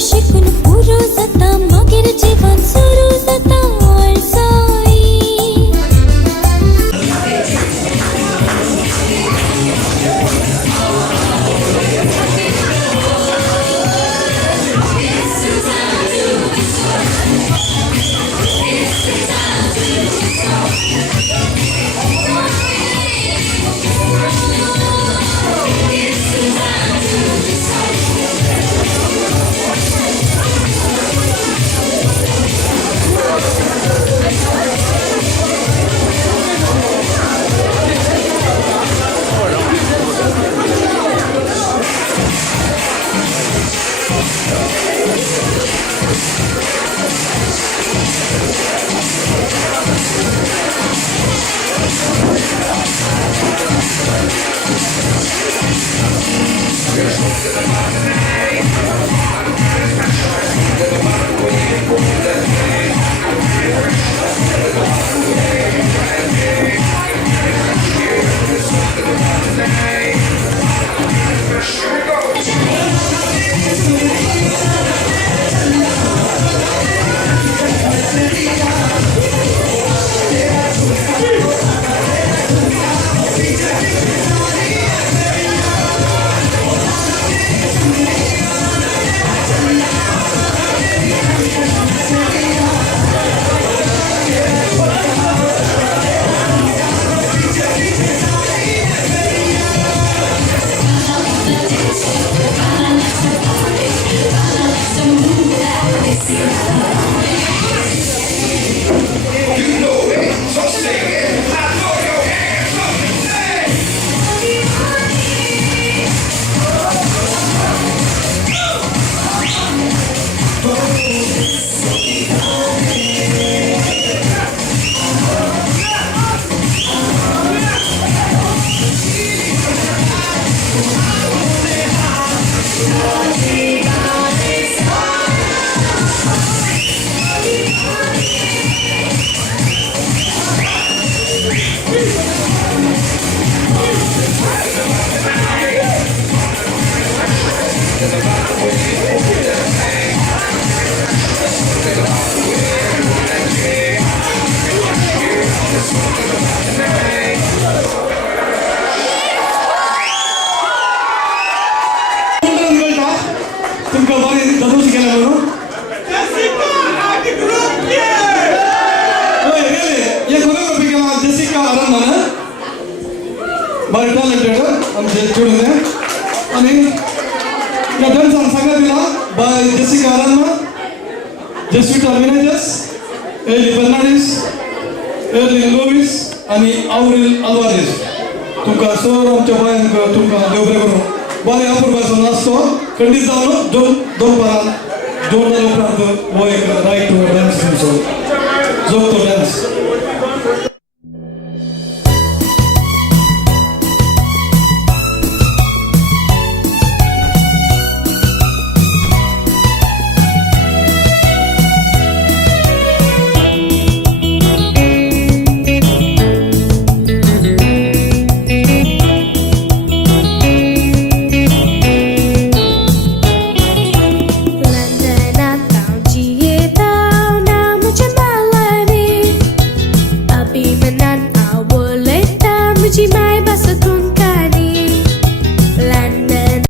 शिकून पुरो जाता मागीर जीवन सुरू जाता आळसाई. तुमका बरे जदूस केला म्हणून ये कोरियोग्राफी केला जेसिका आरामन बरे टॅलेंटेड आमचे जोडून आणि या डान्सान सगळं दिला बाय जेसिका आरामन जेसुटा विनेजस एली फर्नांडिस एली लोविस आणि आउरिल अल्वारेस तुमका सर आमच्या बायन तुमका देव बरे करू बरे अपूर्वाचो नाचतो खंडीत जावन दोन परां जोरदार उपरांत हो एक रायट टू डान्स तुमचो जोगतो डान्स